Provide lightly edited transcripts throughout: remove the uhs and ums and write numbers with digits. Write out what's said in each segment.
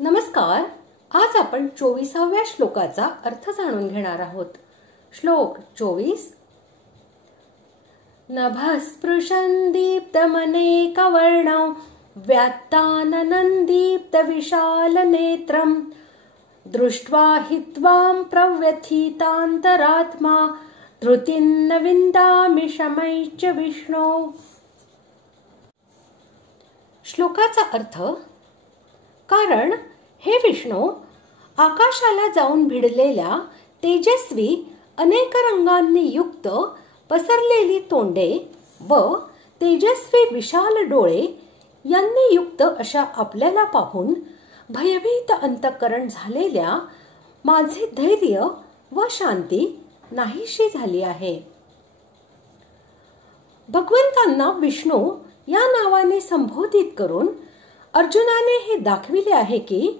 नमस्कार. आज आपण 24व्या श्लोकाचा अर्थ जाणून घेणार आहोत. श्लोक 24. नभस्पृशं दीप्तमनेकवर्णं व्यात्ताननं दीप्तविशालनेत्रं दृष्ट्वा हि त्वां प्रव्यथितान्तरात्मा धृतिं विन्दामि शमैश्च विष्णो. श्लोकाचा अर्थ: कारण हे विष्णू, आकाशाला जाऊन भिडलेल्या तेजस्वी अनेक रंगांनी युक्त पसरलेली तोंडे व तेजस्वी विशाल डोळे यांनी युक्त अशा आपल्याला पाहून भयभीत अंतःकरण झालेल्या माझे धैर्य व शांती नाहीशी झाली आहे. भगवंतांना विष्णू या नावाने संबोधित करून अर्जुनाने हे दाखविले आहे की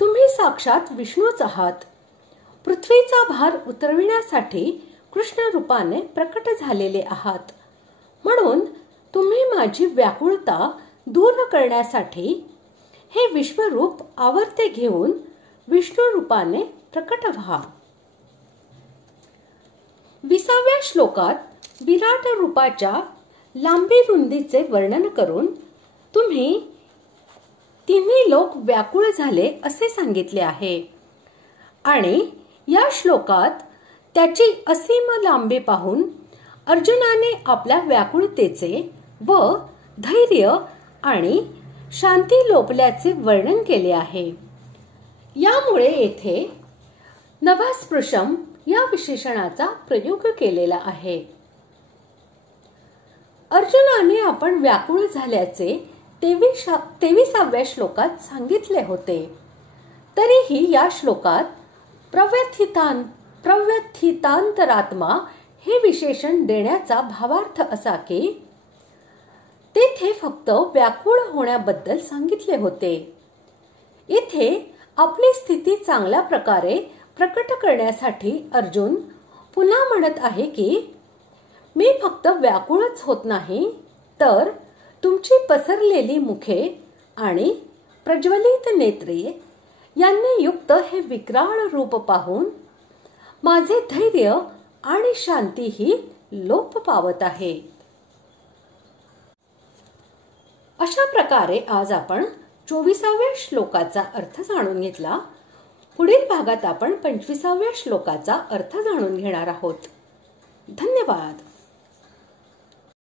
तुम्ही साक्षात विष्णूच आहात. पृथ्वीचा भार उतरविण्यासाठी कृष्ण रूपाने प्रकट झालेले आहात. म्हणून तुम्ही माझी व्याकुळता दूर करण्यासाठी हे विश्वरूप आवर्ते घेऊन विष्णू रूपाने प्रकट व्हा. 20व्या श्लोकात विराट रूपाच्या लांबी रुंदीचे वर्णन करून तुम्ही तिन्ही लोक व्याकुळ झाले असे सांगितले आहे आणि या श्लोकात त्याची असीम लांबी पाहून अर्जुनाने आपल्या व्याकुळतेचे व धैर्य आणि शांती लोपल्याचे वर्णन केले आहे. यामुळे येथे नभस्पृशम या विशेषणाचा प्रयोग केलेला आहे. अर्जुनाने आपण व्याकुळ झाल्याचे 23व्या श्लोकात सांगितले होते. तरीही या श्लोकात प्रव्यथितांतरात्मा हे विशेषण देण्याचा भावार्थ असा की तेथे फक्त व्याकुळ होण्याबद्दल सांगितले होते. इथे आपली स्थिती चांगल्या प्रकारे प्रकट करण्यासाठी अर्जुन पुन्हा म्हणत आहे की मी फक्त व्याकुळच होत नाही, तर तुमची पसरलेली मुखे आणि प्रज्वलित नेत्रे यांनी युक्त हे विक्राळ रूप पाहून माझे धैर्य आणि शांती ही लोप पावत आहे. अशा प्रकारे आज आपण 24व्या श्लोकाचा अर्थ जाणून घेतला. पुढील भागात आपण 25व्या श्लोकाचा अर्थ जाणून घेणार आहोत. धन्यवाद.